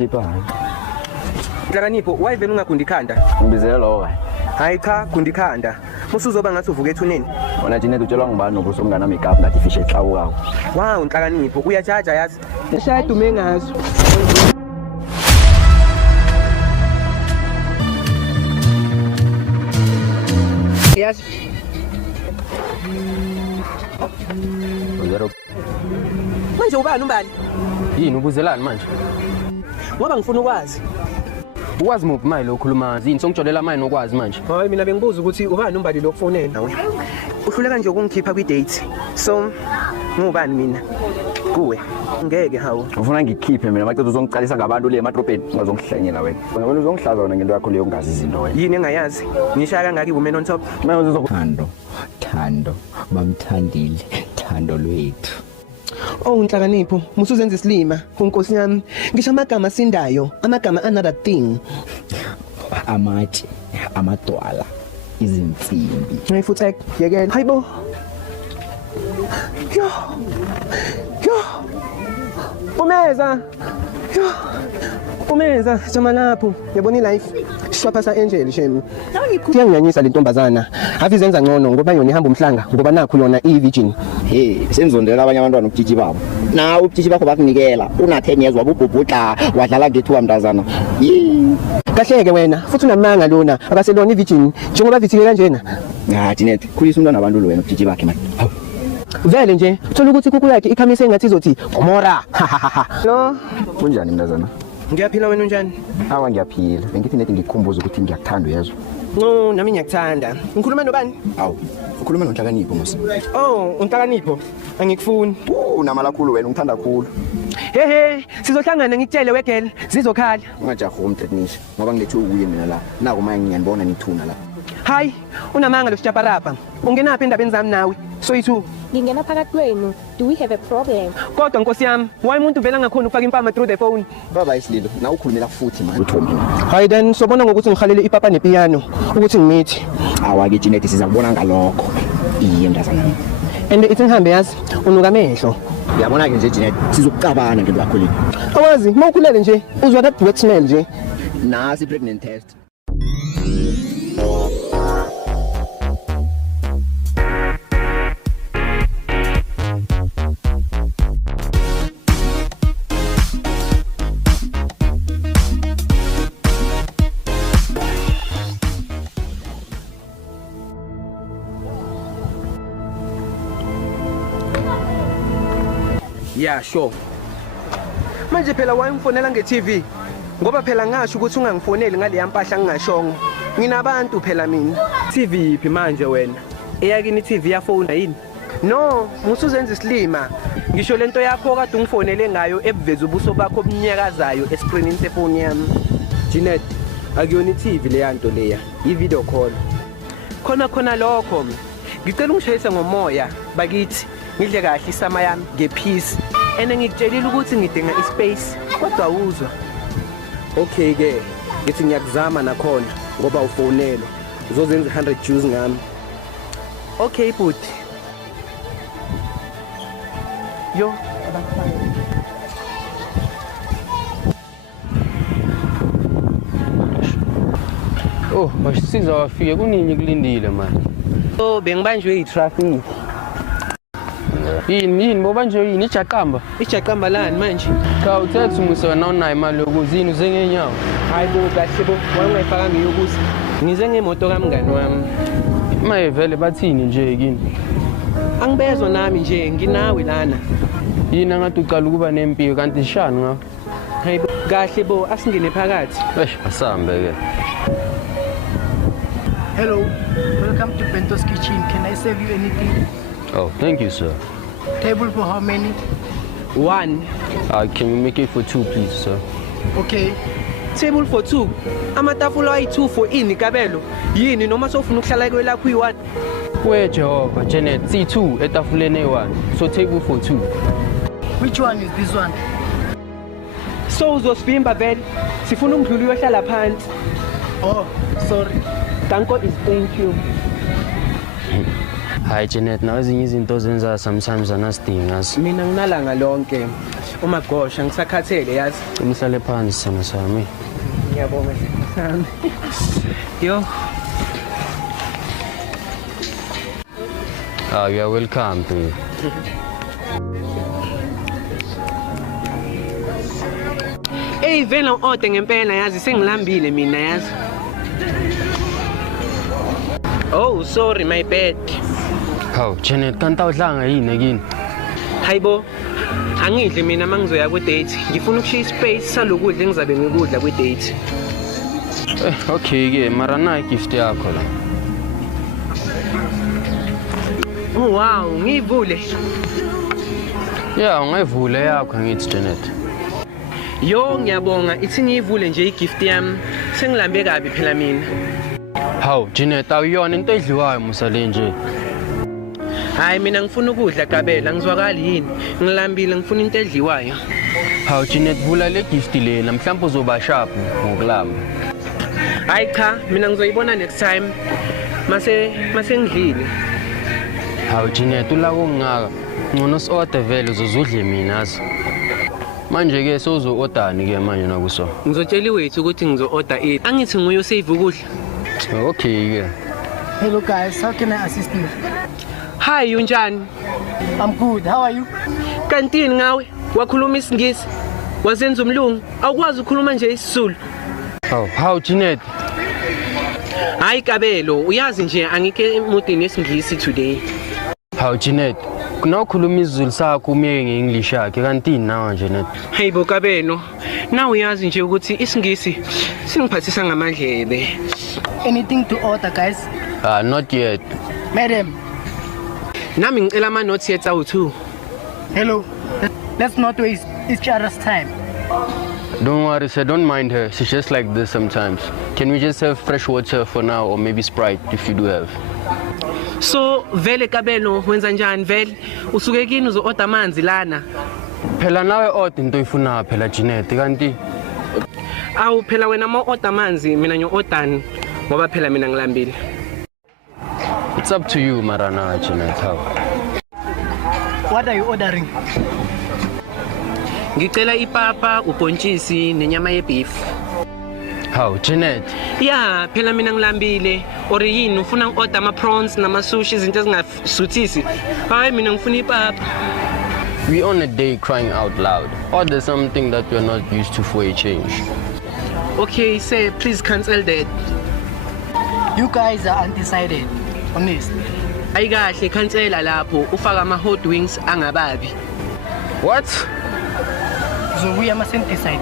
Ipa. Nhlakanipho wayivena ungagundi ikhanda. Ngibizela lo hayi. Hayi cha gundi ikhanda. Musuzoba ngathi uvuka ethuneni. Wona Jeanette utshelwa ngubani nokuthi umngana makeup ngathi fish ehlawukawo. Wow Nhlakanipho uyajaja yazi. Eshaya dume ngazo. Yazi. Uzero. Manje ubani umbali? Yini ubuzelani manje? Ngoba ngifuna ukwazi. Ukwazi muphi manje lokhuluma yini songijolela manje nokwazi manje? Hayi mina bengibuza ukuthi ubani umbali lokufonela nawe. Uhluleka nje ukungikhipha kwi-date. So ngubani mina? Kuwe. Ngeke hawo. Ufuna ngikhiphe mina macethu uzongicalisa ngabantu le emadrobheni ungazongihlanyela wena. Ngabona uzongihlaza wena ngento yakho leyo ungazi izinto wena. Yini engayazi? Ngishaya kangaki women on top? Manje Thando bamthandile thando lwethu. Oh Nhlakanipho, musuzenza isilima, unkosi yami. Ngisho amagama sindayo, amagama another thing. Amatshe, amadwala, izinsimbi. Ngifuthe yekela. Hayibo. Yo. Umeza. Yo. Umeza jama lapho. Yabona ilife. Shopha sa Angel shem. Kuyanganyanyisa le ntombazana. Avizenza ngcono ngoba yona ihamba umhlanga ngoba nakho yona ivirgin. hey senzondela abanye abantwana ubutshitshi babo. Na ubutshitshi bakho bakunikela una 10 years wabubhubhudla wadlala ngethuba mntazana. Kahleke wena futhi unamanga lona akaselona ivirgin njengoba vithike kanjena. Ya Jeanette khulisa umntwana abantu lo wena ubutshitshi bakhe manje. Vele nje thola ukuthi kuku yakhe ikhamise engathi izothi Gomora. Lo Kunjani mntazana? ngiyaphila wena unjani? Awa ngiyaphila. Bengithi nethi ngikukhumbuza ukuthi ngiyakuthanda uyezwa. No nami ngiyakuthanda. Ngikhuluma nobani? Awu ukhuluma noNhlakanipho musa. Oh uNhlakanipho angikufuni. Unamala kakhulu wena ungithanda kakhulu. Hehe sizohlangana ngikutshele wegel zizokhala. Ungajaha umthetnisha ngoba ngilethe ukuye mina la. Naku manje ngiyanibona nithuna la. Hayi unamanga lo sijaparapa. Ungenaphi endabeni zami nawe? Soyithu. Ngingena phakathi kwenu. Do we have a problem? Kodwa nkosi yami, why umuntu vela ngakhona ukufaka impama through the phone? Baba isililo na ukhulumela futhi manje uthomini. Hayi then sobona ngokuthi ngihalele ipapa nepiano ukuthi ngimithi. Awa ke Jeanette siza kubona ngalokho. Iye mntazana. And ithi ngihambe yazi unuka amehlo. Uyabona ke nje Jeanette sizokucabana ngento yakho le. Awazi mawukhulele nje uzwa that wet smell nje. Nasi pregnant test. Yeah sure. Manje phela wayimfonela nge-TV ngoba phela ngasho ukuthi ungangifoneli ngale yampahla ngingashongo. Nginabantu phela mina. TV iphi manje wena? Eyakini TV yafona yini? No, musuzenza isilima. Ngisho lento yakho kade ungifonele ngayo ebuveza ubuso bakho obunyakazayo escreenini sefoni yami. Jeanette, akuyona i-TV le yanto leya, i-video call. Khona lokho. Ngicela ungishayise ngomoya bakithi. Ngidle kahle isama yami ngepeace. Ene ngikutshelile ukuthi ngidinga ispace kodwa uzwa. Okay ke, ngithi ngiyakuzama nakhona ngoba ufonelwa. Uzozenza 100 Jews ngami. Okay buti. Yo, Oh, bashisiza wafike kunini kulindile manje. oh bengibanjwe itraffic. Yini boba nje yini ijaqamba? Ijaqamba lani manje? Cha uthethe umusa wena unayo imali yokuzini uze ngenyawo. Hayi bo kahle bo, wangayifaka ngiyokuza. Ngize ngemoto kamngani wami. Maye vele bathini nje kini? Angibezwa nami nje nginawe lana. Yini ngathi uqala ukuba nempilo kanti shani ngawo? Hayi bo kahle bo asingene phakathi. Asambe ke. Hello, welcome to Bento's Kitchen. Can I serve you anything? Oh, thank you sir. Table for how many? 1 Can you make it for 2 please sir? Okay. table for 2. Amatafula ayi2 for ini kabelo. Yini noma sofuna ukuhlala kwelakho i1? We Jehova, Janet, C2 etafuleni e1. So table for 2. Which one is this one? So uzosivimba vele. Sifuna ungidlula uyohlala phansi. Oh, sorry. Danko is thank you. Hayi Janet, nawe ezinye izinto ozenza sometimes anasidingi yazi. Mina nginalanga lonke. Uma gosha ngisakhathele yazi. Umhlale phansi sona sami. Ngiyabonga sami. Yo. You are welcome babe. Hey vela ode ngempela yazi sengilambile mina yazi. Oh sorry my bad. Hawu Janet, kanti awudlanga yini kini? Hayibo. Angidli mina mangizoya ku date. Ngifuna ukushiya space salokudla engizabe ngikudla ku date. Okay ke, mara na gift yakho la. Oh wow, ngivule. Yeah, ungayivule yakho ngithi Janet. Yo ngiyabonga ithi ngiyivule nje igift yami. Sengilambe kabi phela mina. Hawu Janet, awuyona into edliwayo musale nje. Hayi mina ngifuna ukudla Gabela, ngizwakala yini? Ngilambile ngifuna into edliwayo. Hawu Janet, vula le gift lena, mhlawumbe uzoba sharp ngokulamba. Hayi cha, mina ngizoyibona next time. Mase ngidlile. Hawu Janet, ula kungaka. Ngcono si-order vele uzozudle mina azi. Manje ke sozo-ordani ke manje nakuso. Ngizotshela wethu ukuthi ngizo-order it. Angithi nguye osave ukudla. Okay ke. Hello guys, how can I assist you? Hi, unjani? I'm good. How are you? Kantini ngawe? Wakhuluma isingisi? Wazenza umlungu? Awukwazi ukukhuluma nje isiZulu? Hawu Janet. Hayi Kabelo, uyazi nje angike emudini esingisi today. Hawu Janet, kunawukhuluma isiZulu sakho umiyeke nge-English yakhe kanti nawe Janet. Hayibo Kabelo, na uyazi nje ukuthi isingisi singiphathisa ngamadlebe. Anything to order, guys? Not yet. Madam. Nami ngicela ama notes yethu awu2. Hello. Let's not waste each other's time. Don't worry, sir. Don't mind her. She's just like this sometimes. Can we just have fresh water for now or maybe Sprite if you do have? So vele Kabelo wenza njani vele? Usuke kini uzo-order amanzi lana. Phela nawe order into oyifuna phela Janet kanti Awu phela wena ma-order amanzi mina ngiyo-ordani ngoba phela mina ngilambile. it's up to you Marana Janet. How? What are you ordering? Ngicela ipapa, ubhontshisi nenyama yebeef. How Janet? Yeah, phela mina ngilambile. Or yini ufuna ngi-order ama-prawns nama-sushi izinto ezingasuthisi? Hayi mina ngifuna ipapa. We on a day crying out loud. Order something that we're not used to for a change. Okay, say please cancel that. You guys are undecided. Honest. Ayi kahle cancela lapho ufaka ama-hot wings angababi. What? So we must decide.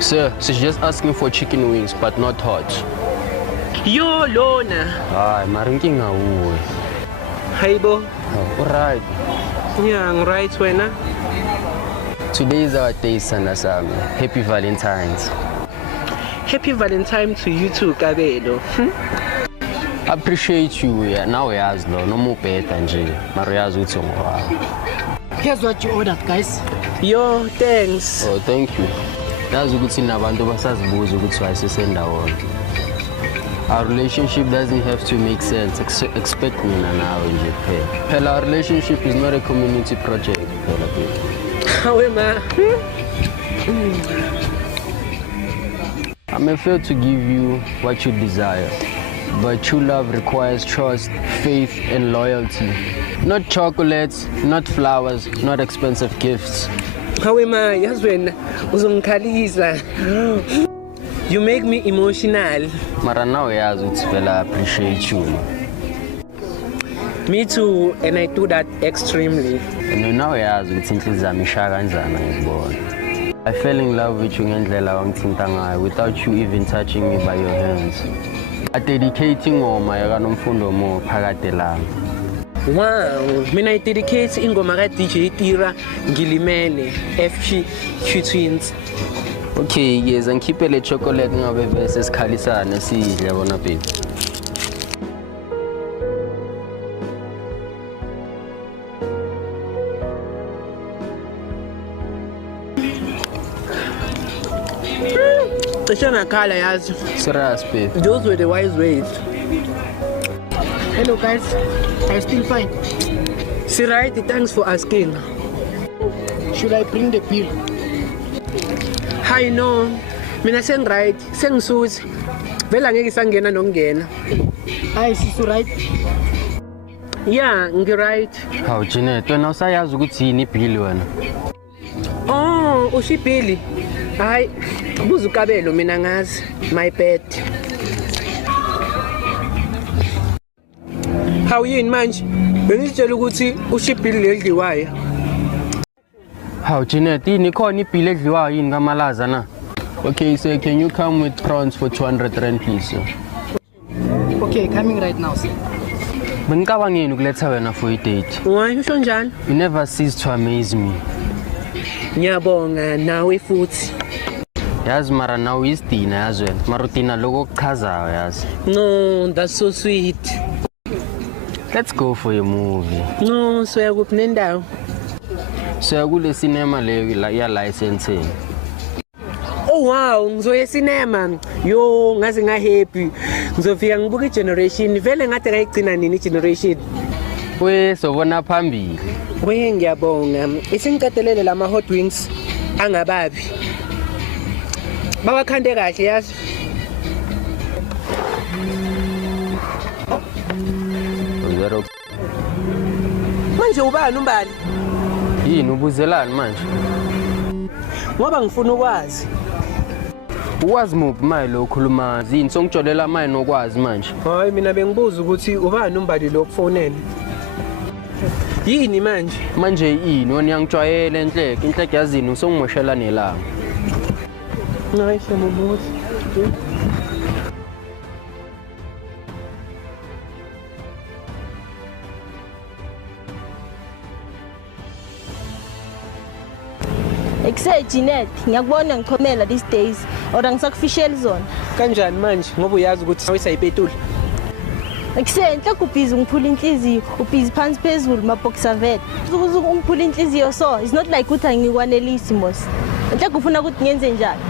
Sir, she's just asking for chicken wings but not hot. Yo lona. Hayi, mara inkinga uwe. Hayibo. Alright. Yeah, ngiright wena. Today is our day, Sana Sami. Happy Valentine's. Happy Valentine to you too, Kabelo. Appreciate you, yeah. Now uyazi lo, noma ubheda nje, mara uyazi ukuthi ungwayo. Here's what you ordered, guys. Yo, thanks. Oh, thank you. Yazi ukuthi nabantu basazibuza ukuthi wayesesendawona. Our relationship doesn't have to make sense. Expect mina nawe nje phela. Phela our relationship is not a community project. Phela baby. Hawe ma. I may fail to give you what you desire, but true love requires trust, faith, and loyalty. Not chocolates, not flowers, not expensive gifts. Hawe ma, yazi wena uzongikhalisa. You make me emotional. Mara now yazi ukuthi vele I appreciate you. Me too, and I do that extremely. And now yazi ukuthi inhliziyo yami ishaya kanjani ngikubona. I fell in love with you ngendlela wangithinta ngayo without you even touching me by your hands. I dedicate ingoma yakaNomfundo Mo phakade lami. Wow, mina I dedicate ingoma ka DJ Tira Ngilimele FQ Twins. Okay, yes, ngikhiphe le chocolate ngabe bese sikhalisana sidle bona baby. Cishe ngakhala yazi. Serious babe. Those were the wise ways. Hello guys, are you still fine? Si right, thanks for asking. Should I bring the bill? Hi no, mina right, sengisuthi. Vela ngeke sangena nokungena. Hi, sis, right? Yeah, ngi-right. Hawu Jeanette, wena usayazi ukuthi yini ibhili wena? Oh, ushibhili. Hayi, buza uKabelo mina ngazi. My bad. Hawu yini manje? Bengitshela ukuthi ushibhili ledliwayo. Hawu Jeanette, yini khona ibhili edliwayo yini kaMalaza na? Okay, so can you come with prawns for 200 rand please? Sir? Okay, coming right now, sir. Bengicabangeni ukuletha wena for i-date. Why usho njani? You never cease to amaze me. Ngiyabonga nawe futhi. Yazi mara now isidina yazi wena. Mara udina lokho okuchazayo yazi. No, that's so sweet. Let's go for a movie. No, soya kuphi nendawo? Soya kule cinema leyo ya licensing. Oh wow, ngizoya cinema. Yo, ngaze ngahappy. Ngizofika ngibuka igeneration. Vele ngathi ngayigcina nini igeneration. We sobona phambili. We ngiyabonga. Isingicatelele lama hot wings angababi. Bawakhande kahle yazi. Uzero. Manje ubani umbali? Yini ubuzelani manje? Ngoba ngifuna ukwazi. Ukwazi muphi manje lo khuluma yini songijolela manje nokwazi manje? Hayi mina bengibuza ukuthi ubani umbali lo kufonela. Yini manje? Manje yini wena ngijwayele inhleke yazini usongimoshela nelanga. Hayi semubuza. Ekuse Jeanette, ngiyakubona ngikhomela these days. Ora ngisakufishela zona. Kanjani manje ngoba uyazi ukuthi awusayipetula? Ekuse enhle kubhizi ngiphula inhliziyo, ubhizi phansi phezulu maboxer vet. Ukuze ungiphula inhliziyo so, it's not like ukuthi angikwanelisi mos. Enhle kufuna ukuthi ngenze njani?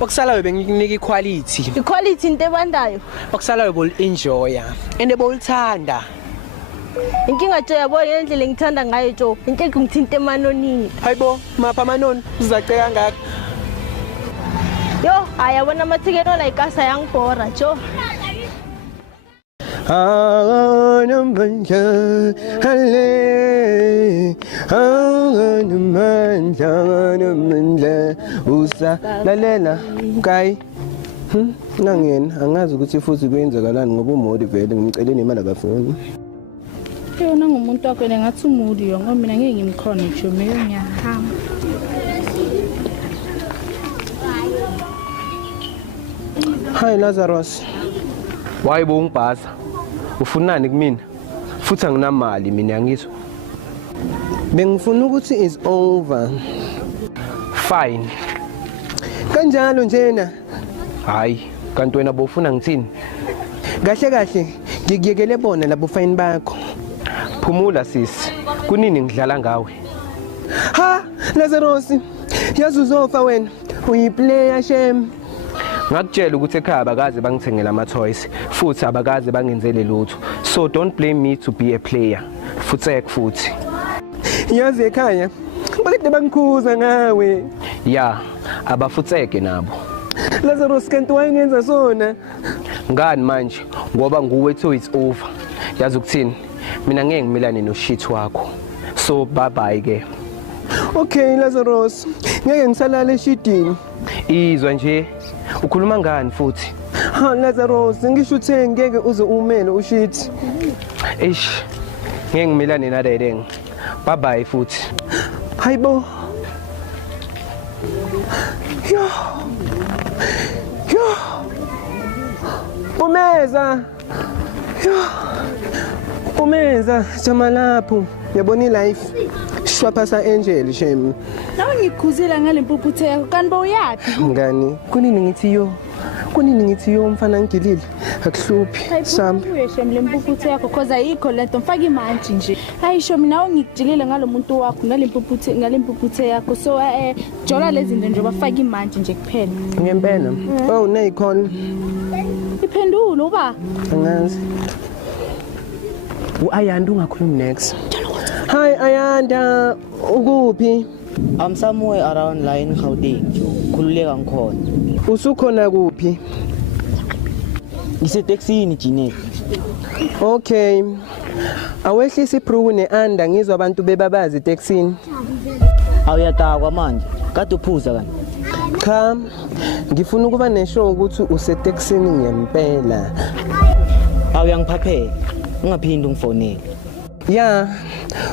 Okusalayo bengikunika equality. Equality into ebandayo. Okusalayo bol enjoya. Ende bolithanda. Inkinga nje yabo yendlela engithanda ngayo jo. Into ngithinte emanonini. Hayibo, mapha amanoni uzaceka ngakho. Yo, ayabona amathikeni ola ikasa yangibhora jo. Anamanja hale anamanja usa lalela kai nangena angazi ukuthi futhi kwenzakalani ngoba umodi vele ngimcele nemali akafuni. Yona ngumuntu wakho ngathi umudi yo ngoba mina ngeke ngimkhona nje mina ngiyahamba. Hi Lazarus. Wayibo ungibhaza. Ufunani kumina? Futhi anginamali mina ngizwe. Bengifuna ukuthi is over. Fine. Kanjalo njena. Hayi, kanti wena bofuna ngithini? Kahle kahle, ngikuyekele bona labo fine bakho. Phumula sisi. Kunini ngidlala ngawe? Ha, Lazarus. Yazi uzofa wena. Uyiplayer shem. Ngakutshela ukuthi ekhaya abakaze bangithengela ama toys futhi abakaze bangenzele lutho. So don't blame me to be a player. Futhi. Yazi ekhaya bakade bangikhuza ngawe. Yeah, abafutseke nabo. Lazarus kanti wayengenza sona. Ngani manje ngoba nguwe ethu it's over. Yazi ukuthini? Mina ngeke ngimilane no shit wakho. So bye bye ke. Okay Lazarus, ngeke ngisalala eshidini. Izwa nje. Ukhuluma ngani futhi? Ha Lazarus, ngisho uthe ngeke uze umele ushit. Eish. Ngeke ngimilane naDedeng. Bye bye futhi. Hayibo. Yo. Umeza. Yo. Umeza jama lapho. Yabona life. Shwapasa Angel shem. Nawe ngikhuzela ngale mpuphuthe yakho kanti bawuyapi? Ngani? Kunini ngithi yo mfana ngigilile. Akuhluphi. Samba. Uyeshem le mpuphuthe yakho cause ayikho lento mfaka imantshi nje. Hayi sho mina ungijilile ngalomuntu wakho ngale mpuphuthe yakho so jola lezi zinto nje bafaka imantshi nje kuphela. Ngempela. Oh, nayicall. Iphendulo uba. Angazi. U-Ayanda ungakhulumi next. Hi Ayanda, ukuphi? I'm somewhere around la in Gauteng. Khululeka ngikhona. Usukhona kuphi? Ngiseteksini Jeanette. Okay. Awehlisa ibruku neanda ngizwa abantu bebabazi eteksini. Awuyatakwa manje. Kade uphuza kanti. Cha, ngifuna ukuba neshow ukuthi useteksini ngempela. Awuyangiphaphela. Ungaphindi ungifonele. Ya,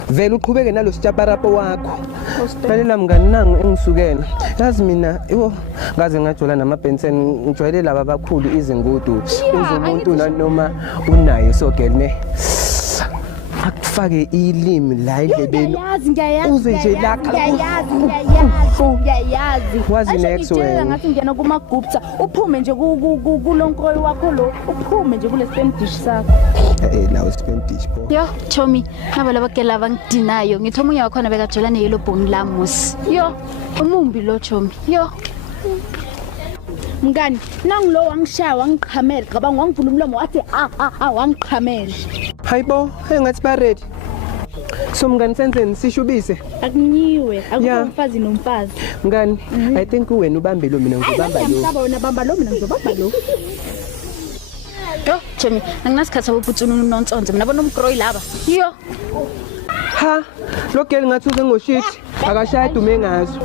vele uqhubeke nalositshaparapo wakho. Lalela mngani nangu engisukela. Yazi mina, ngaze ngajola namabhenseni ngijwayele laba abakhulu izingudu. Uzomuntu noma unayo so girl ne. Akufake ilimi la endlebeni. Uze nje la ngiyayazi. Wazi next wena. Ngathi ngena kuma groups uphume nje kulonkoyi wakho lo. Uphume nje kule spam dish sakho. Nawo spam dish bo. Yo, Chomi, naba labakela bangidinayo. Ngithoma unya wakhona bekajola ne yellow bone lamus. Yo, umumbi lo Chomi. Yo. Mngani, nangilo wangishaya wangiqhamela, ngicabanga wangivula umlomo wathi wangiqhamela. Hayibo, engathi ba ready. So mngani senzeni sishubise? Akunyiwe, akufumfazi nomfazi. Mngani, I think wena ubambe lo mina ngizobamba lo. Ngiyabamba wena bamba lo mina ngizobamba lo. Yo, Chomi, anginasikhathi abophutshuna unontsonze mina bonomkroyi laba. Yo. Ha, lo girl ngathi uze ngoshithi, akashaya dume ngazo.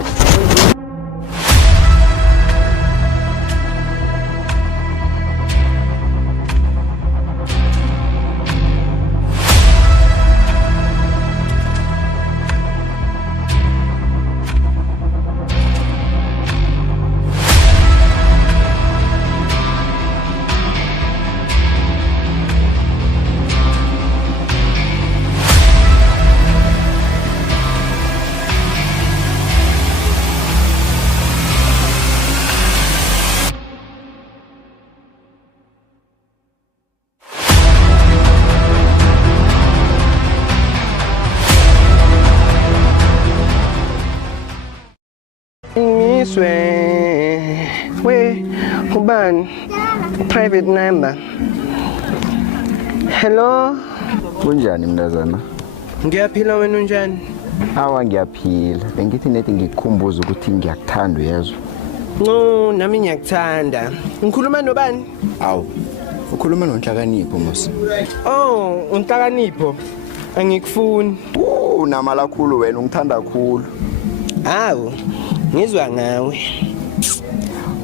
We, ubani? Private number. Hello? Kunjani mntazana? Ngiyaphila wena unjani? Awa ngiyaphila. Bengithi nethi ngikukhumbuza ukuthi ngiyakuthanda uyezwa. No, nami ngiyakuthanda. Ngikhuluma nobani? Awu. Ukhuluma noNhlakanipho mos. Oh, uNhlakanipho. Angikufuni. Unamala kakhulu wena ungithanda kakhulu. Awu. Ngizwa ngawe.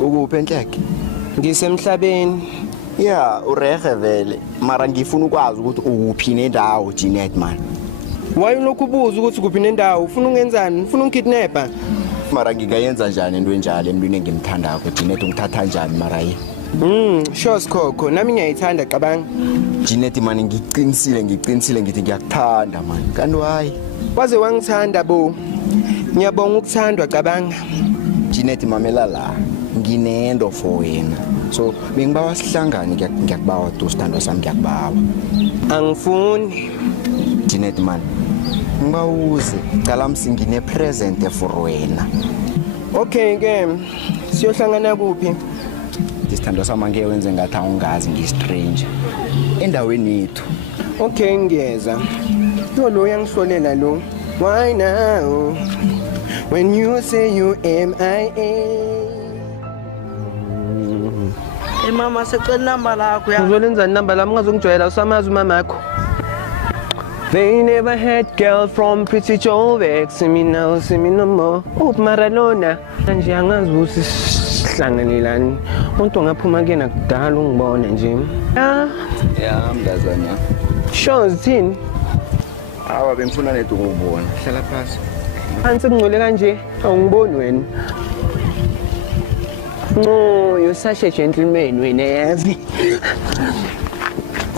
Ukuphi enhleke? Ngisemhlabeni. Ya, urehe vele. Mara ngifuna ukwazi ukuthi ukuphi nendawo Jeanette man. Why ulokhu ubuza ukuthi kuphi nendawo? Ufuna ungenzani? Ufuna ungikidnapper? Mara ngingayenza njani into enjalo emntwini engimthandako Jeanette ungithatha njani mara yi? Sure Skoko, nami ngiyayithanda qabanga. Jeanette man ngiqinisile ngithi ngiyakuthanda man. Kanti why? Waze wangithanda bo. Ngiyabonga ukuthandwa qabanga. Jeanette mamela la. Nginendo for wena. So bengibawa sihlangane ngiyakubawa dostando sami ngiyakubawa. Angifuni. Jeanette man. Ngibawuze cala msingine present for wena. Okay ke siyohlangana kuphi? Isithando sami ngeke wenze ngathi awungazi ngistranger. Endaweni yethu. Okay ngiyeza. Lo yangihlolela lo. Why now? When you say you MIA. Mama secela number lakho ya. Uzolenza number lami ngazongijwayela usamazi umama wakho. They never had girl from Pretty Joe. See me now, see me no more. Up Maradona. Nje angazi ukuthi sihlanganelani. Umuntu ngaphuma ke nakudala ungibona nje. Ya mntazana. Shows thini? Awa bengifuna nethu ukubona. Hlala phansi. Phansi ngcole kanje awungiboni wena. No, you're such a gentleman wena yazi.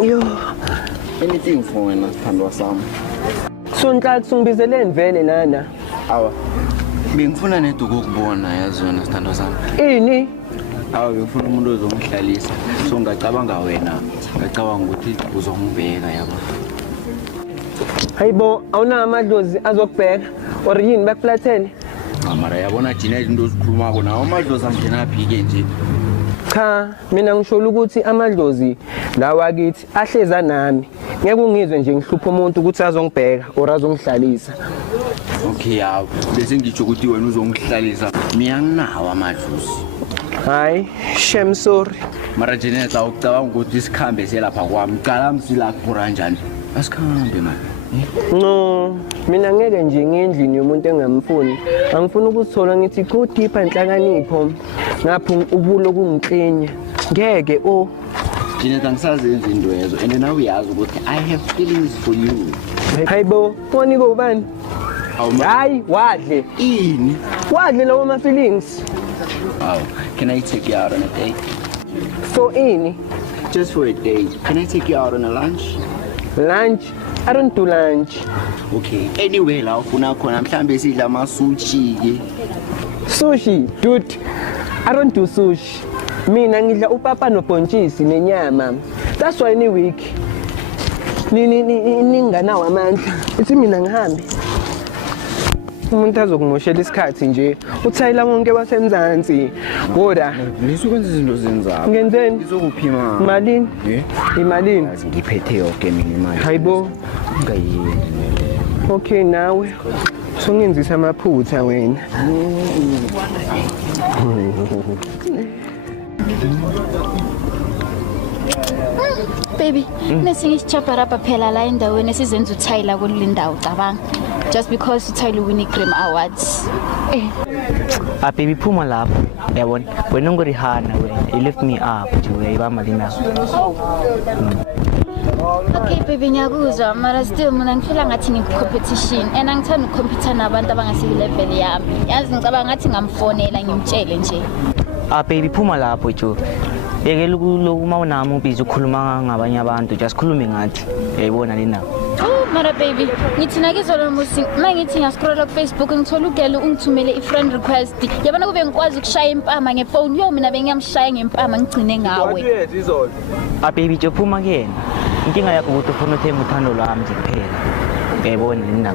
Yo. Anything for wena sithandwa sami. Sonhla kusungibizele vele lana. Awa. Bengifuna nethu ukubona yazi wena sithandwa sami. Ini? Awa bengifuna umuntu ozongihlalisa. So ngicabanga wena. Ngicabanga ukuthi uzongibheka yabo. Hayibo, awuna amadlozi azokubheka or yini bakuflathele? Mara yabona Jeanette into osikhulumako nawo amadlozi angena phi ke nje? Cha, mina ngisho ukuthi amadlozi lawa kithi ahleza nami ngeke ungizwe nje ngihlupha umuntu ukuthi azongibheka or azongihlalisa. Okay yawo bese ngitsho ukuthi wena uzongihlalisa mina nginawo amadluzi. Hayi shem sorry. Mara Janet awucabanga ukuthi isikhambe selapha kwami qala msilapho kanjani asikhambe man. No mina ngeke nje ngendlini yomuntu engamfuni angifuni ukuzithola ngithi go deep enhlakanipho ngapha ubulo kungiklenya ngeke Janet angisazenza into yezo and now uyazi ukuthi I have feelings for you. Hayibo foni kubani? Hayi wadle ini wadle lawo ma feelings. Oh, can I take you out on a date? For ini? Just for a date. Can I take you out on a lunch? Lunch? I don't do lunch. Okay. Anyway, la ufuna khona mhlambe sidla ama sushi ke. Sushi, dude. I don't do sushi. Mina ngidla upapa nobhontshisi nenyama. That's why ni week. Ninganawo amandla. Ithi mina ngihambe. Umuntu azokumoshela isikhathi nje. Uthayila wonke wasemzansi. Ngoda. Nisukwenza izinto zenzako. Ngenzeni? Ngizokuphima. Malini? Imalini? Ngiphethe yonke mina imali. Hayibo. Ngayini. Okay nawe. Songenzisa amaphutha wena. Baby, nesingisichapha rapha phela la endaweni esizenza uthayila kuleli ndawo cabanga. Just because uthayila uwinning Grammy Awards. Baby phuma lapho. Yabona, wena ungorihana wena. You lift me up nje uyayibamba lina. Okay baby ngiyakuzwa mara still mina ngifela ngathi ngiku-competition and angithanda ukucompete nabantu abangase-level yami. Yazi ngicabanga ngathi ngamfonela ngimtshele nje. Baby phuma lapho nje. Yekela ukuloku mawunami ubhizi ukhuluma ngabanye abantu just khulume ngathi. Uyayibona lena. Mara baby, ngithi nakizolo musi mangithi ngiya-scroll Facebook ngithola ugele ungithumele i-friend request. Yabona kube ngikwazi ukushaya impama ngefone. Yo mina bengiyamshaya ngempama ngigcine ngawe. Baby nje phuma kuyena. Inkinga yakho ukuthi ufuna uthenga uthando lwami nje kuphela. Uyayibona lena.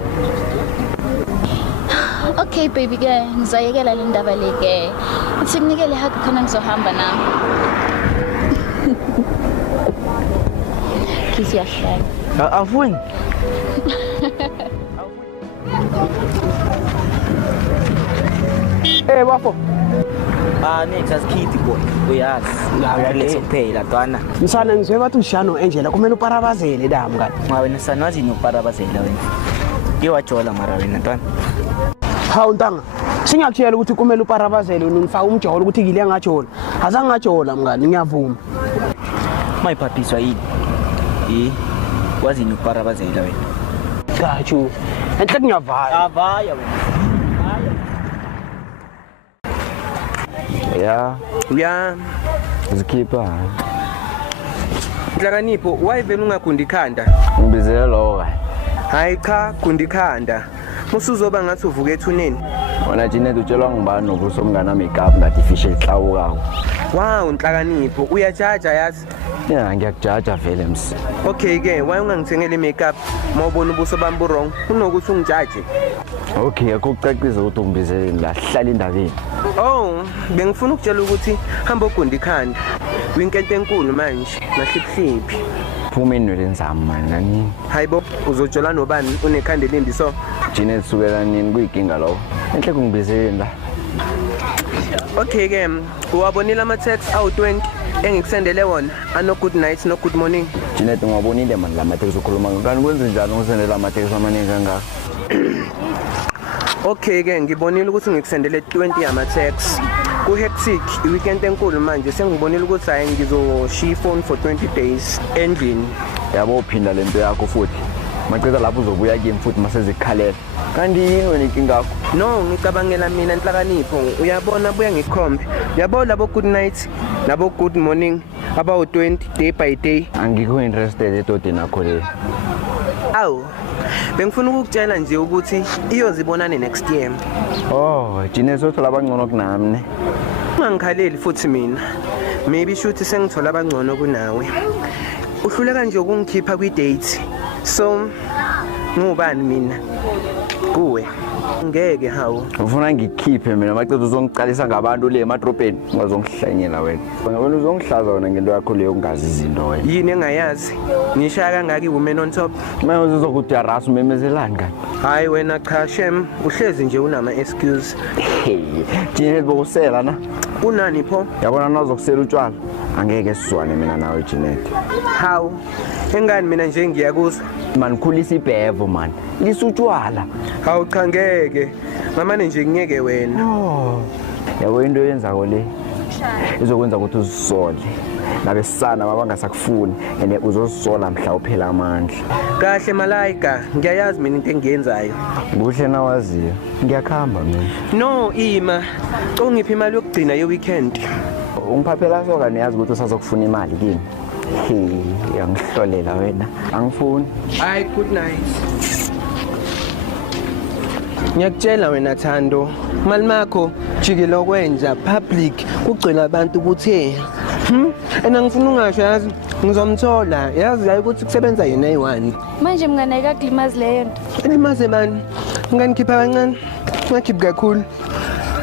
Okay baby ke ngizayekela le ndaba le ke. Uthi kunikele hug khona ngizohamba nami. Kisi yahlala. Afuni. Bafo. Next asikhithi boy. Uyazi. Uyalethe kuphela twana. Msana ngizwe bathi ushano Angela kumele uparabazele dami ngani. Wena sana wazi noparabazela wena. Ngiwajola mara wena twana. Hawu ntanga. Singakutshela ukuthi kumele uparabazele unifaka umjolo ukuthi ngile ngajola. Azange ngajola mngani ngiyavuma. Mayiphapiswa yini? Wazi noparabazela wena. Gachu. Enhle kuyavala. Avaya wena. Ya zikhipha Nhlakanipho wayivela ungagundi ikhanda ngibizele lo hayi cha gundi ikhanda musuzoba ngathi uvuka ethuneni wona Janet utshelwa ngibani nobuso mngana makeup ngathi fish ehlawukawo wow Nhlakanipho uyajaja yazi ngiyakujaja vele msi okay ke why ungangithengele makeup mawubona ubuso bami burong kunokuthi ungijaje okay akucacisa ukuthi ungibizele la hlala indabeni bengifuna ukutshela ukuthi hamba ugundi ikhanda winkente enkulu manje nahliphliphi phuma inwele nzami manje nani hayibo uzojola nobani unekhanda elimbi so Janet sukela nini kuyikinga lo enhle kungibizele la okay ke uwabonile ama text awu20 engikusendele wona ano good night no good morning Janet ungabonile manje la matext ukhuluma ngani kwenze njalo ngisendela ama text amaningi kangaka okay ke ngibonile ukuthi ngikusendele 20 ama text ku hectic iweekend enkulu manje sengibonile ukuthi hayi ngizoshiya phone for 20 days endlini yabo uphinda lento yakho futhi macela lapho uzobuya kimi futhi masezikhalela kanti yini wena inkinga yakho no ngicabangela mina Nhlakanipho uyabona buya ngikhombe yabo labo good night labo good morning about 20 day by day angikho interested etodeni akho le awu bengifuna ukukutshela nje ukuthi iyozibonane next year Janet sothola abangcono kunami ne ungangikhaleli futhi mina maybe shuthi sengithola abangcono kunawe uhluleka nje ukungikhipha kwi date so ngubani mina kuwe ngeke hawu. Ufuna ngikhiphe mina macethu uzongicalisa ngabantu le emadrobheni ungazongihlanyela wena. Wena uzongihlaza wena ngento yakho leyo ungazi izinto wena. Yini engayazi? Ngishaya kangaki women on top? Manje uzokuthi arasa umemezelani kanti? Hayi wena cha Shem, uhlezi nje unama excuse. Thina bokusela na. Unani pho? Yabona nazokusela utshwala. Angeke sizwane mina nawe Janet. Hawu. Engani mina nje ngiyakuzwa. Man khulisa ibhevo man. Lisutshwala. Hawu cha ngeke. Mamane nje ngeke wena. Yabo into yenzako le. Izokwenza ukuthi uzisole. Nabesana mabangasakufuni ene uzozisola mhla uphela amandla. Kahle Malayika, ngiyayazi mina into engiyenzayo. Kuhle nawaziyo. Ngiyakhamba mina. No Ima, ungiphi imali yokugcina ye weekend? Ungiphaphela soka niyazi ukuthi usazokufuna imali kimi. Yangihlolela wena. Angifuni. Hayi good night. Ngiyakutshela wena Thando, mali makho jikile okwenza public kugcina abantu ukuthi ena ngifuna ungasho yazi ngizomthola yazi ukuthi kusebenza yena eyi1. Manje mngane kakulimazi leyo nto. Ilimaze bani? Nganikhipha kancane. Ngakhiphi kakhulu.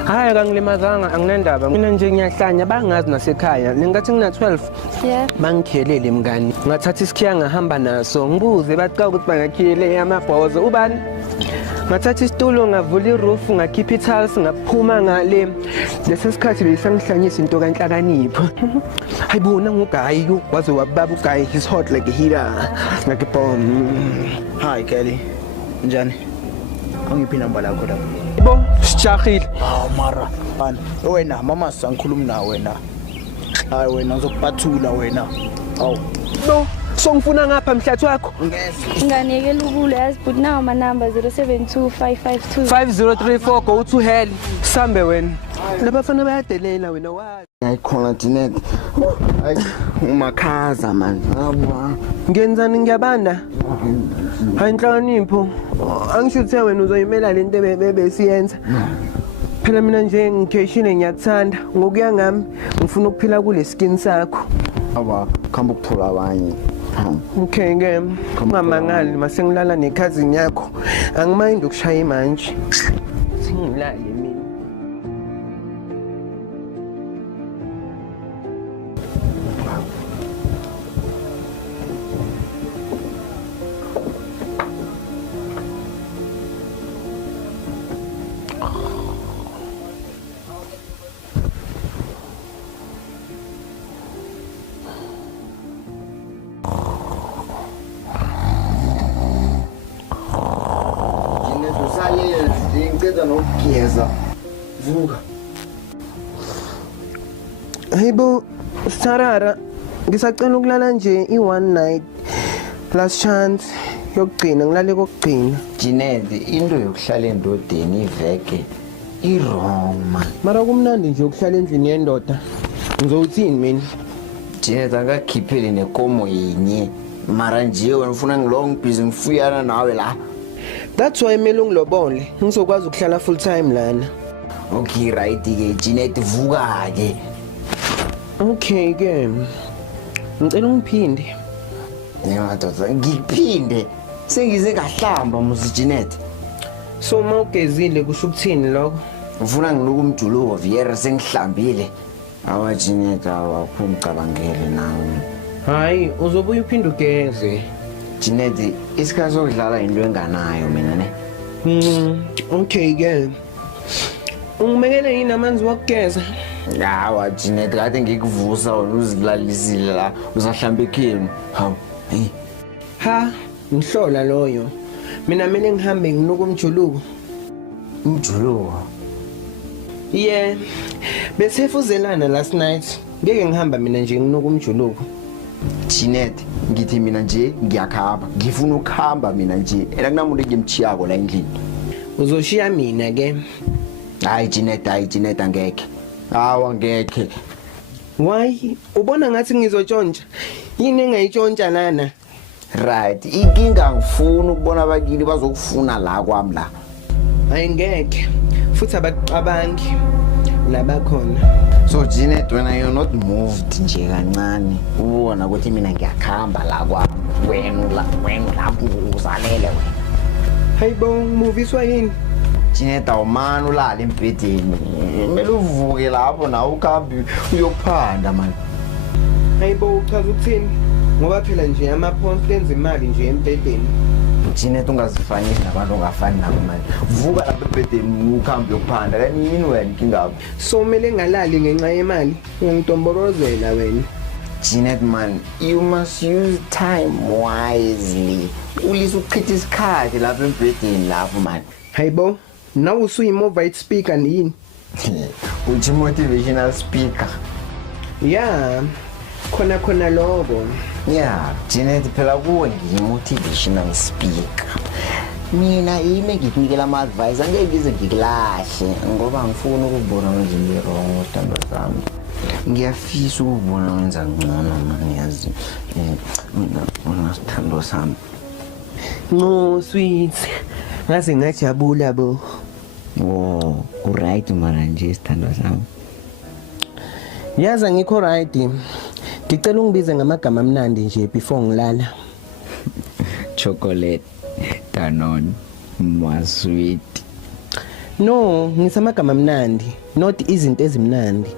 Hayi kangilimazanga anginandaba. Mina nje ngiyahlanya bangazi nasekhaya. Ningathi ngina 12. Yeah. Bangikhelele mngani. Ngathatha isikhiya ngahamba naso. Ngibuze baqa ukuthi bangakhiyele amabhozo. Ubani? Ngathatha isitulo ngavula iroof ngakhipha itiles ngaphuma ngale. Lesikhathi besangihlanyisa into kanhlakanipho. Hayibona ngugayi waze wababa ugayi his hot like a heater. Ngakibom. Hi Kelly. Njani? Angiphi number lakho lapha? Yebo, sijahile. Hawu mara, bani. Wena mama sangikhuluma nawe wena. Hayi wena ngizokuphathula wena. Hawu. No, songifuna ngapha mhlathi wakho. Nganekela ukule yazi but nawo ama number 072552 5034 go to hell. Sambe wena. Labafana bayadelela wena wazi. Ayikhona Janet. Hayi umakhaza man. Hawa. Ngenzani ngiyabanda? Hayi inhlakanipho. Angishuthe wena uzoyimela lento besiyenza. Phela mina nje ngikeshile ngiyakuthanda. Ngokuya ngami ngifuna ukuphila kule skin sakho. Aba khamba ukuphula abanye. Okay ke ungamangali mase ngilala nekhazini yakho. Angimayindi ukushaya manje. Singilale mina. Ngicela nokugeza. Vuka. Hayibo Sarara ngisacela ukulala nje i1 night last chance yokugcina ngilale kokugcina. Janet into yokuhlala endodeni iveke i-wrong man. Mara kumnandi nje ukuhlala endlini yendoda. Ngizowuthini mina? Janet akakhiphele nekomo yinye. Mara nje wena ufuna ngilong busy ngifuyana nawe la. That's why mina ngilobole ngizokwazi ukuhlala full time lana. Okay right ke Janet vuka ke. Okay ke. Ngicela ungiphinde. Ngiyadoda ngiphinde. Sengize kahlamba musi Janet. So mawugezile kusho ukuthini lokho? Ufuna ngiluka umjuluko Viera sengihlambile. Awa Janet awuphumcabangele nawe. Hayi uzobuya uphinde ugeze. Janet isikhathi sokudlala into enganayo mina ne. Okay ke. Ungimekele yini amanzi wokugeza? Hawa Janet kade ngikuvusa wena uzilalisile la uzahlamba ekhini. Hawu. Hey. Ha, ngihlola loyo. Mina mele ngihambe nginuka umjuluko. Umjuluko. Yeah. Bese fuzelana last night. Ngeke ngihamba mina nje nginuka umjuluko. Janet ngithi mina nje ngiyakhamba. Ngifuna ukuhamba mina nje. Ela kunamuntu ngimchiyako la endlini. Uzoshiya mina ke. Hayi Janet angeke. Hawa ngeke. Why? Ubona ngathi ngizotshontsha. Yini engayitshontsha lana? Right. Inkinga ngifuna ukubona abakini bazokufuna la kwami la. Ayingeke. Futhi abacabangi labakhona. So Janet when you're not moved nje kancane ubona ukuthi mina ngiyakhamba la kwami. Wena la uzalele wena. Hayibo movies wayini? Jeanette awumani ulala embhedeni. Kumele uvuke lapho nawe ukhambi uyophanda man. Hayibo uchaza ukuthini? Ngoba phela nje ama-pounds enza imali nje embhedeni. Jeanette ungazifanisi nabantu ongafani nabo manje. Vuka lapha embhedeni ukhambi uyophanda. Kanti yini wena inkinga? So kumele ngalali ngenxa yemali. Ngiyangidamborozela wena. Jeanette man, you must use time wisely. Ulise ukuchitha isikhathi lapha embhedeni lapho man. Hayibo, nawe usuyi-mobile speaker yini? Uthi motivational speaker. Yeah, khona lokho. Yeah, Jeanette phela kuwe ngiyi-motivational speaker. Mina yimi ngikunikela ama-advice angeke ngize ngikulahle ngoba ngifuna ukubona wenza into wrong uthando sami. Ngiyafisa ukubona wenza ngcono mani yazi. Mina sithando sami. No sweet. Ngaze ngajabula bo. Oh, right mara nje sithando sami. Yaza ngikho right. Ngicela ungibize ngamagama amnandi nje before ngilala. Chocolate, Danone, Sweet. No, ngisamagama amnandi, not izinto ezimnandi.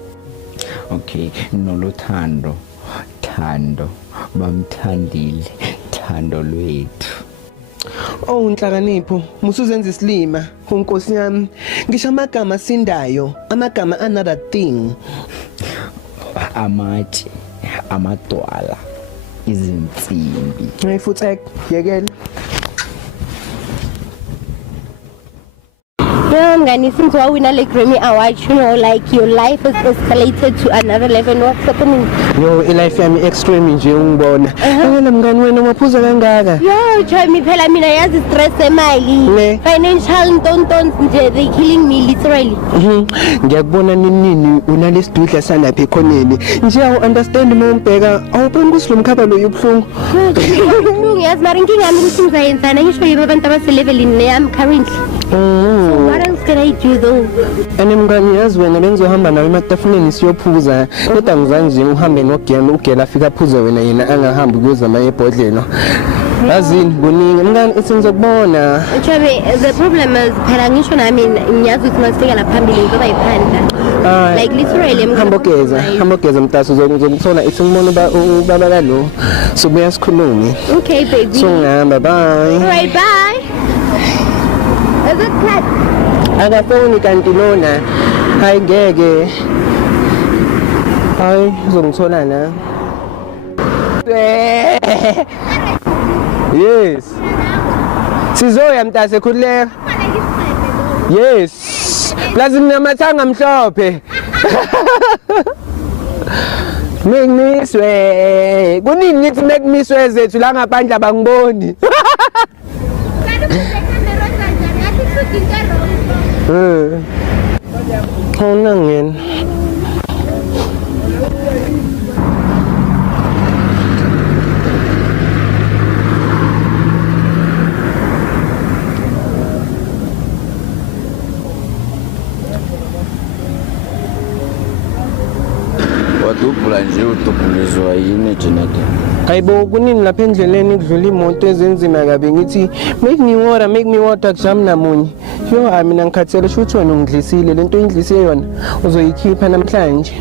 Okay, nolothando, Thando, bamthandile, Thando lwethu. Oh Nhlakanipho, musuzenza isilima, unkosi yami. Ngisho amagama sindayo, amagama another thing. Amatshe, amadwala, izinsimbi. Ngifuthe yekela. Yeah, Mngani, since you win a Grammy Award, you know, like your life has escalated to another level. What's happening? Yo, life yami extreme nje ungibona. Ngena mngani wena maphuza kangaka. Yo, try me phela mina yazi stress emali. Financial ntontons nje they killing me literally. Ngiyakubona nini unalesidudla sanapha ekhoneni. Nje awu understand mawumbheka awuboni ukuthi lo mkhaba lo yubhlungu. Yazi mara inkinga yami ukuthi ngizayenzana ngisho yibo abantu abaselevelini yami currently. So what else can I do though? Ane mngani yazi wena bengizohamba nawe ematafuleni siyophuza kodwa ngizange nje uhambe nogela ugela afika aphuze wena yena angahambi kuyozama ebhodlelo. Yazini kuningi mngani ithi ngizokubona. Chabe the problem is phela ngisho nami ngiyazi ukuthi masifika la phambili ngoba yiphanda. Like literally hambogeza mtaso uzokuthola ithi ngibona ubaba kalo sobuya sikhulume. Okay baby. So ngihamba bye. Alright bye. Is it cat? Akafoni kanti lona. Hayi ngeke. Hayi uzongithola na. Yes. Sizoya mntase khuleka. Yes. Plus nginamathanga amhlophe. Mengmiswe. Kunini ngithi mengmiswe zethu la ngaphandle abangiboni. Khona ngene. Wadubula nje udubulizwa yini Jeanette? Hayibo kunini lapha endleleni kudlula imoto ezenzima kabi ngithi make me water kujam namunye. Yo mina ngikhathele shuthi wena ungidlisile lento ingidlise yona uzoyikhipha namhlanje.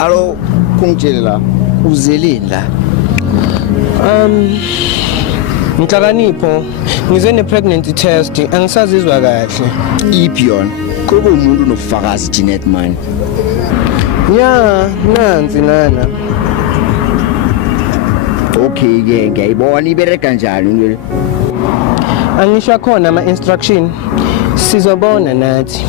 Allo kungitshele la uzeleni la. Nhlakanipho ngize ne pregnancy test angisazizwa kahle. Iphi yona? Kuba umuntu nobufakazi Jeanette man. Ya nanzi lana. Okay ke ngiyayibona ibereka njani into. Angisho khona ama instruction sizobona nathi.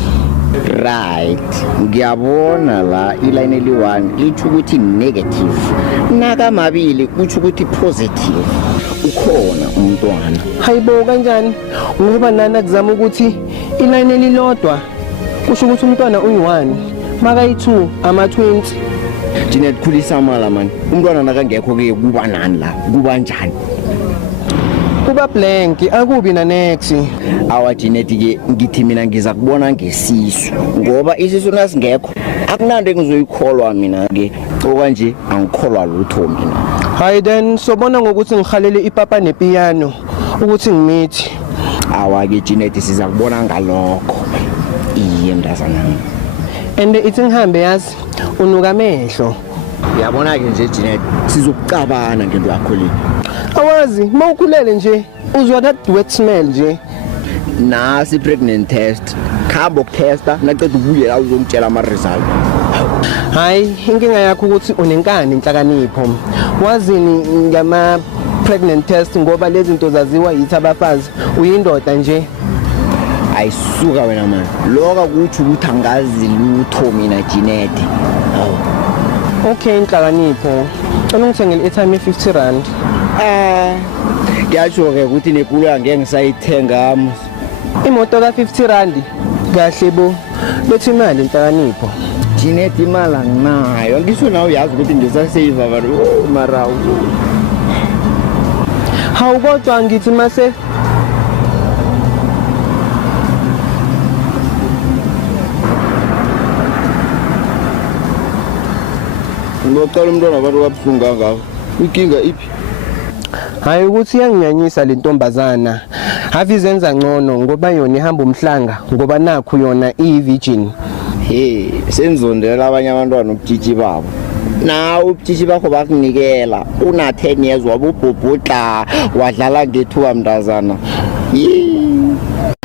Right. Ngiyabona la iline eli1 lithi ukuthi negative. Naka mabili kuthi ukuthi positive. Ukhona umntwana. Hayibo kanjani? Ngoba nana kuzama ukuthi iline elilodwa kusho ukuthi umntwana uyi1 maka yi2 ama20. Jeanette khulisa mala man. Umntwana nakangekho ke kuba nani la? Kuba njani? Kuba blank akubi na next. Awa Jeanette ke ngithi mina ngiza kubona ngesisu ngoba isisu nasingekho akunande ngizoyikholwa mina ke okanje angikholwa lutho mina. Hayi then sobona ngokuthi ngihalele ipapa nepiano ukuthi ngimithi. Awake Janet siza kubona ngalokho. Iye mntazana. And ithi ngihambe yazi unuka amehlo. Uyabona ke nje Janet sizokucabana ngento yakho le. Awazi mawukhulele nje uzwa that wet smell nje. Nasi pregnant test. Khamba ukutesta naqeda ubuye la uzongitshela ama result. Hayi inkinga yakho ukuthi unenkani inhlakanipho. Wazini ngama pregnant test ngoba lezi zinto zaziwa yithi abafazi uyindoda nje. Ayisuka wena man. Loka kuthi ukuthi angazi lutho mina Janet. Okay inhlakanipho. Cela ungithengele airtime ye-R50. Ngiyasho ke ukuthi nekulu angeke ngisayithenga imoto ka-R50 kahle bo bethi imali inhlakanipho. Janet imali anginayo ngisho nawe uyazi ukuthi ngisasave mara hawu kodwa ngithi mase ngocela umntwana abantu kabuhlungu kangaka inkinga iphi hayi ukuthi iyanginyanyisa le ntombazana ave izenza ngcono ngoba yona ihamba umhlanga ngoba nakho yona iyi-virgin. Hey senzondela abanye abantwana ubutshitshi babo nawe ubutshitshi bakho bakunikela una 10 years wabubhubhudla wadlala ngethuka mntazana.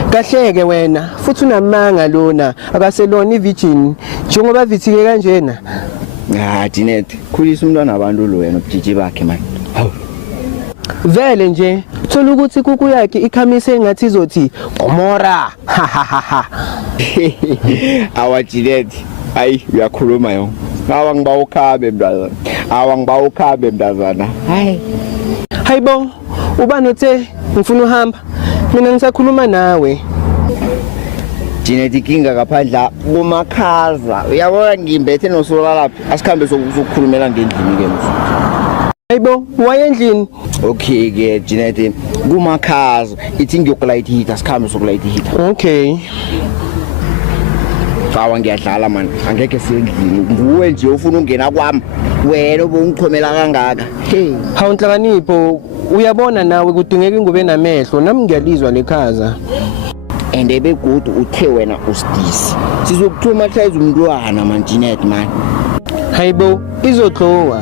Kahleke wena futhi unamanga lona akaselona i-virgin njengoba vithike kanjena. Janet khulisa umntwana abantu lo wena ubutshitshi bakhe man. Vele nje thola ukuthi kuku yakhe ikhamise engathi izothi Gomora. Awa Janet ayi uyakhuluma yo. Awa ngiba ukhabe mntazana. Awa ngiba ukhabe mntazana. Hayibo uba nothe ngifuna uhamba mina ngisakhuluma nawe. Janet inkinga kaphandla kumakhaza uyabona ngimbethe nosola lapha asikhambe sokukhulumela ngendlini ke mfo. Hayibo wayendlini. Okay ke Janet kumakhaza ithi ngiyokulayithi heater asikhambe sokulayithi heater. Okay. Kawa ngiyadlala man angeke siyendlini nguwe nje ufuna ungena kwami wena obungichomela kangaka. Hey hawu inhlakanipho uyabona nawe kudingeka ingube namehlo nami ngiyalizwa lekhaza. Ende begodu uthe wena usidisi sizokuthomatize umntwana man Janet man. Hayibo izotlowa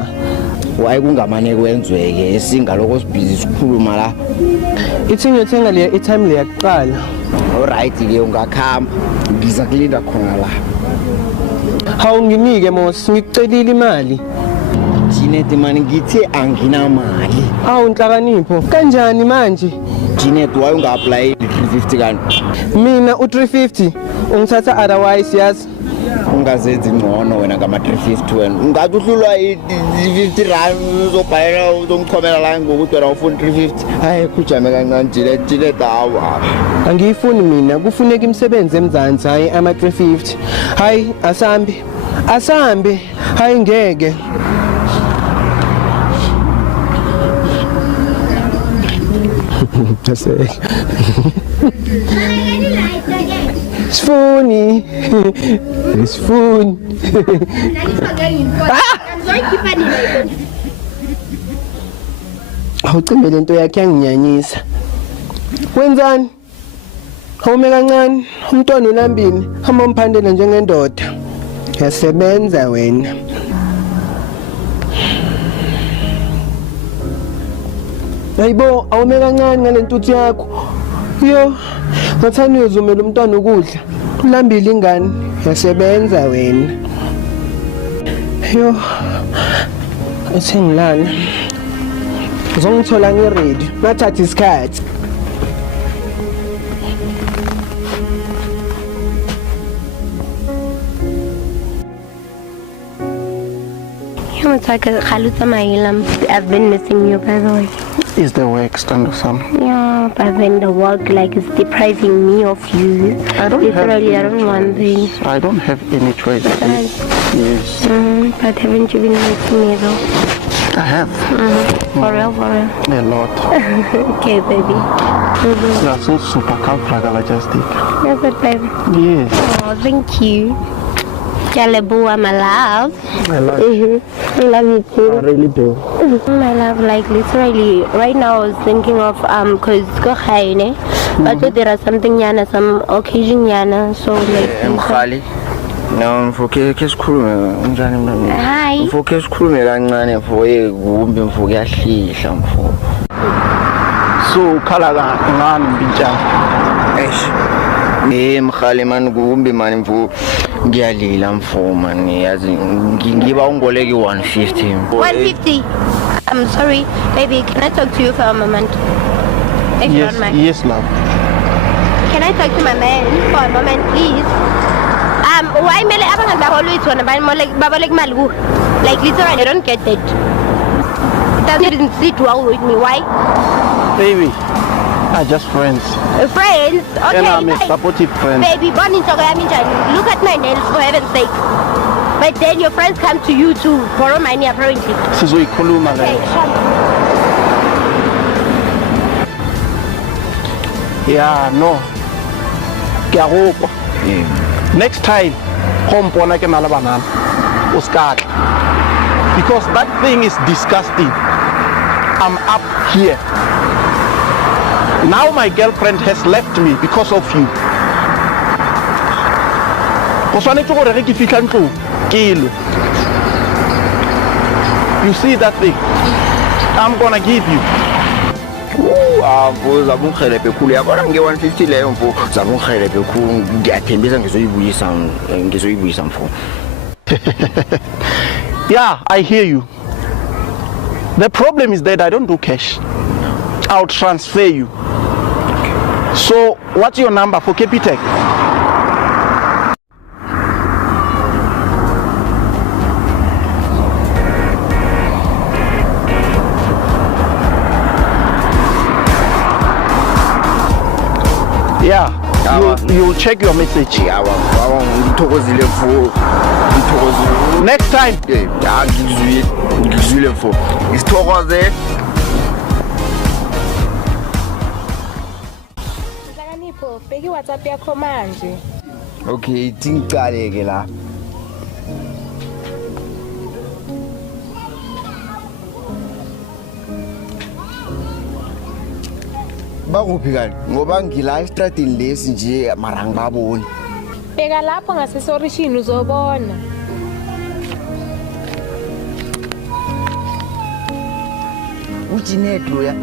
waye kungamane kwenzweke esingaloko sibhizi sikhuluma la ithi ngiyothenga le airtime le yakuqala. Alright ke ungakhamba ngiza kulinda khona la. Hawu nginike mos ngikucelile imali. Janet man ngithe anginamali. Awu inhlakanipho kanjani manje? Janet waye unga-apply 350 kanti mina u350 ungithatha otherwise yazi ungazenzi ngcono wena ngama-350 wena ungathi uhlulwa i-50 rand uzobhalela uzongichomela la ngokuthi wena ufuna 350. Hayi kujame kancane Janet awa angiyifuni mina kufuneka imisebenzi emzansi hayi ama-350. hayi asambe hayi ngeke. Sifuni. Awucimbe lento yakhe yanginyanyisa. Wenzani? Awume kancane umntwana ulambini hamba umphandela njengendoda. Yasebenza wena. Hayibo awume kancane ngalentuthu yakho. Yo ngathani uzumela umntwana ukudla ulambile ingane yasebenza wena. Yo esengilana uzongithola ngeready nathatha isikhathi. I've been missing you, by the way. Is the work stand some? Yeah, but then the work is depriving me of you. I don't want this. I don't have any choice. Yes. But haven't you been missing me though? I have. For real. A lot. Okay, baby. You are so super calculated. Yes, baby. Yes. Oh, thank you. Kyalebua, my love. I love you. I love you too. I really do. My love, like literally, right now I was thinking of cause go high, but there are something yana, some occasion yana, so like. Mkhali. No, mfoke kesikhulume unjani mna? Hi. Mfoke sikhulume kancane mfoke kumbe mfoke yahlihla mfoke. So khala ngani mbinjana? Mkhali man kumbe mani mfoke ngiyalila mfo man yazi ngiba ungoleki 150. 150. I'm sorry, baby. Can I talk to you for a moment? If you don't mind. Yes, love. Can I talk to my man for a moment, please? Why mele abang always wanna buy more like baba like malgu? Like literally, I don't get that. That didn't sit well with me. Why? Baby, are just friends. Friends? Okay. And I'm a supportive friend. Baby, born in Togoyamijan. Look at my nails, for heaven's sake. But then your friends come to you to borrow money apparently. Sizoyikhuluma Okay, le. shut Yeah, no. Kiyakupha. Next time, hompona ke nala banana. Uskak. Because that thing is disgusting. I'm up here. Now my girlfriend has left me because of you. Koswanetse gore re ke fitla ntlo kilo. You see that thing? I'm gonna give you. Mfo zabunghelebhe khulu yabona nge150 leyo mfo zabunghelebhe khulu ngiyathembisa ngizoyibuyisa mfo. Yeah, I hear you. The problem is that I don't do cash. I'll transfer you. So, what's your number for Capitec? Yeah, you'll check your message. Next time. Ngizwile mfo. Isithokoze. Hlakanipho, bheki WhatsApp yakho manje. Okay, tingicale ke la. Bakuphi kanti ngoba ngila estradini lesi nje mara ngibaboni. Bheka lapho ngasesorishini uzobona. Ujinet lo ya.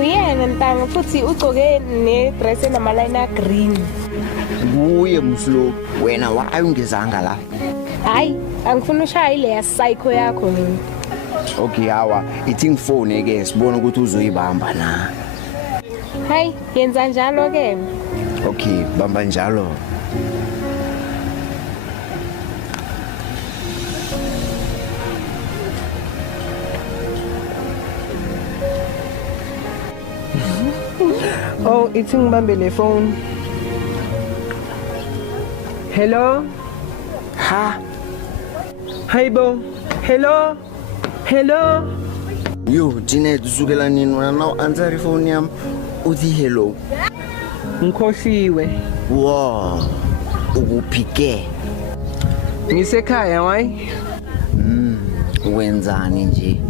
Uyena ntanga futhi ugcoke ne-dress enamaline green. Nguye mslo wena wayungezanga la. Hayi, angifuni ushaya ile ya psycho yakho mina. Okay, hawa ithi ngifone ke sibone ukuthi uzoyibamba na. Hayi, yenza njalo ke. Okay, bamba njalo. Oh, ithi ngibambe le phone. Hello? Ha? Hayibo. Hello? Hello? Yo, Janet usukela nini wena now answer phone yami uthi hello. Ngikhohliwe. Wow. Ukuphike. Ngisekhaya why? Wenzani nje?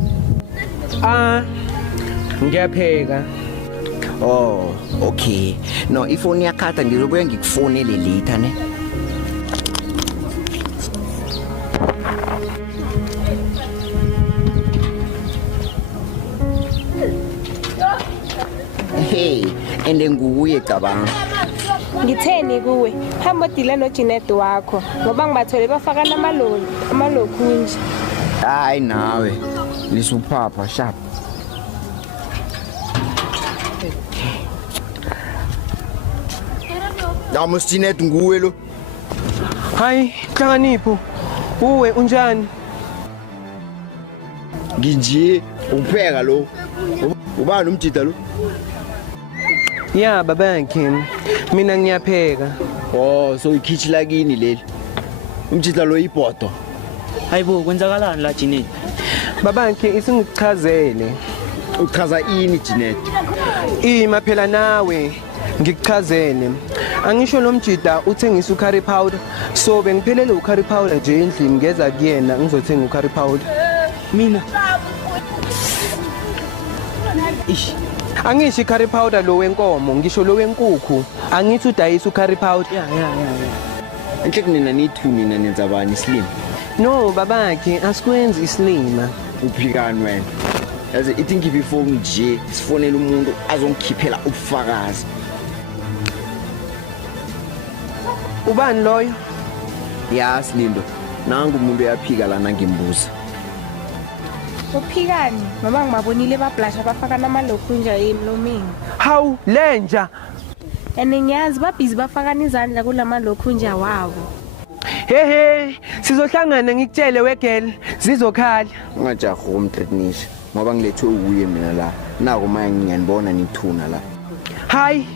Ngiyapheka. Oh, okay. No, ifoni yakhatha ngizobuya ngikufonele later ne. Hey, ende nguye cabanga. Ngitheni kuwe? Hamba dila no Janet wakho ngoba ngibathole bafaka amalokhu nje. Hayi nawe. Lisuphapha sharp. Namus Janet nguwe lo. Hayi, Hlakanipho. Uwe unjani? Nginje upheka lo. Ubani umjida lo? Yeah, babanki. Mina ngiyapheka. Oh, so ikhichi lakini leli. Umjida lo ibhodo. Hayibo, kwenzakalani la Janet? Babanki isingichazele. Uchaza ini Janet? Ima phela nawe. Ngikuchazele. Angisho lo mjida uthengisa ucurry powder. So bengiphelele ucurry powder nje endlini ngeza kuyena ngizothenga ucurry powder. Mina. Angisho curry powder lo wenkomo, ngisho lo wenkukhu. Angithi udayisa ucurry powder. Enhle kunina nithu nina nenza bani Slim? No babakhe asikwenzi islima. Uphikani wena? Yazi ithi ngiphi ifoni nje sifonela umuntu azongikhiphela ubufakazi. Ubani loyo? Ya Slindo, nangu umuntu uyaphika lana ngimbuza. Uphikani ngoba ngibabonile bablasha bafaka namalokhunja emlomeni. Hawu lenja. Ngiyazi babhizi bafakana izandla kulamalokhunja wabo. Hehe, sizohlangana ngikutshele wegel, zizokhala. Ungajaha umtreatnisha ngoba ngilethwe uye mina la. Nako manje ngiyanibona nithuna la. Hayi,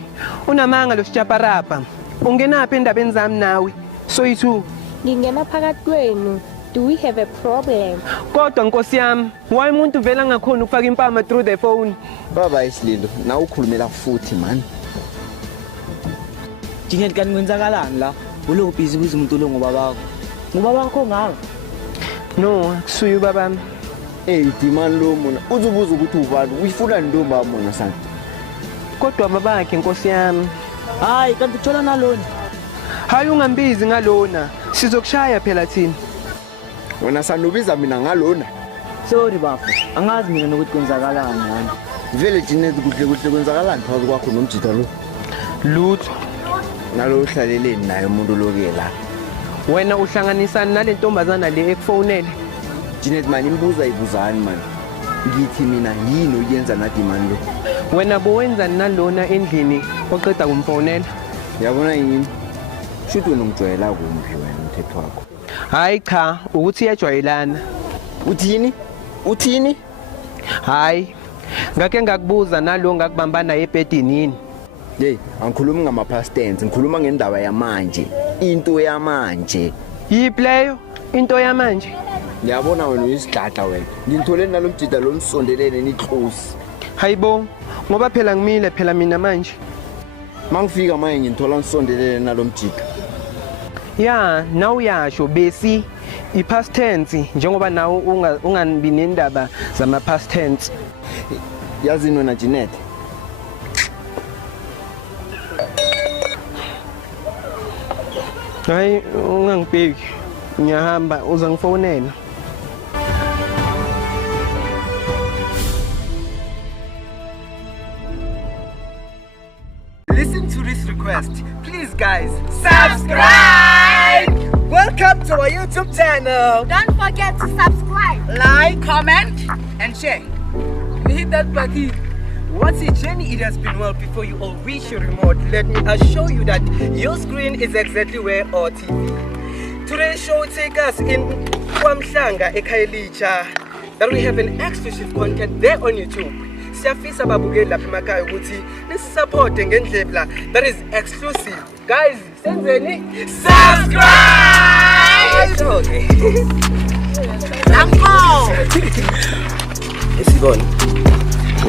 unamanga lo sichaparapa. Ungenaphi endabeni zami nawe? Soyithu. Ngingena phakathi kwenu. Do we have a problem? Kodwa Nkosi yami, why umuntu vela ngakhona ukufaka impama through the phone? Baba Isililo, na ukhulumela futhi man. Jinget kan kwenzakalani la? Ulo busy kuze umuntu lo ngoba bakho. Ngoba bakho ngawe. No, kusuye babami. Dimani lo mona, uzubuza ukuthi ubani, uyifuna ndomba mona sana. Kodwa babakhe Nkosi yami. Hayi, kanti uthola nalona. Hayi ungambizi ngalona. Sizokushaya phela thina. Wena sanubiza mina ngalona. Sorry bafo. Angazi mina nokuthi kwenzakalani yani. Vele Jinet kuhle kwenzakalani phakathi kwakho nomjida lo. Lutho. Nalo uhlaleleni naye umuntu lokela. Wena uhlanganisana nale ntombazana le ekufonele. Jinet manje imbuza ibuzani man. Ngithi mina yini uyenza na demand lo. Wena bowenza nalona endlini oqeda kumfonela. Yabona yini? Shuthi unongijwayela kumbi wena umthetho wakho. Hayi cha, ukuthi iyajwayelana. Uthini? Uthini? Hayi. Ngake ngakubuza nalo ngakubambana ebhedini yini? Hey, angikhulumi ngama past tense, ngikhuluma ngendaba yamanje. Into yamanje. Yiplayo, into yamanje. Ngiyabona wena uyisidlahla wena. Ngithole nalomjida lo msondelene nitlosi. Hayibo, ngoba phela ngimile phela mina manje. Mangifika manje ngithola ngisondelene nalomjida. Ya, now yasho besi i-past tense njengoba nawo unganibi nendaba zama past tense. Yazi wena Jinet. Hayi ungangibheki. Ngiyahamba uza ngifonela. Listen to this request. Please guys, subscribe! Welcome to our YouTube channel. Don't forget to subscribe. Like, comment, and share. Hit that button. Once a journey, it has been well before you all reach your remote. Let me assure you that your screen is exactly where our TV. Today's show takes us in Kwamhlanga, Ekhayelitsha. That we have an exclusive content there on YouTube. Siyafisa babukeli lapha emakhaya ukuthi nisupporte ngendlela that is exclusive. Guys, senzeni subscribe. Okay. Let's go. Isibona.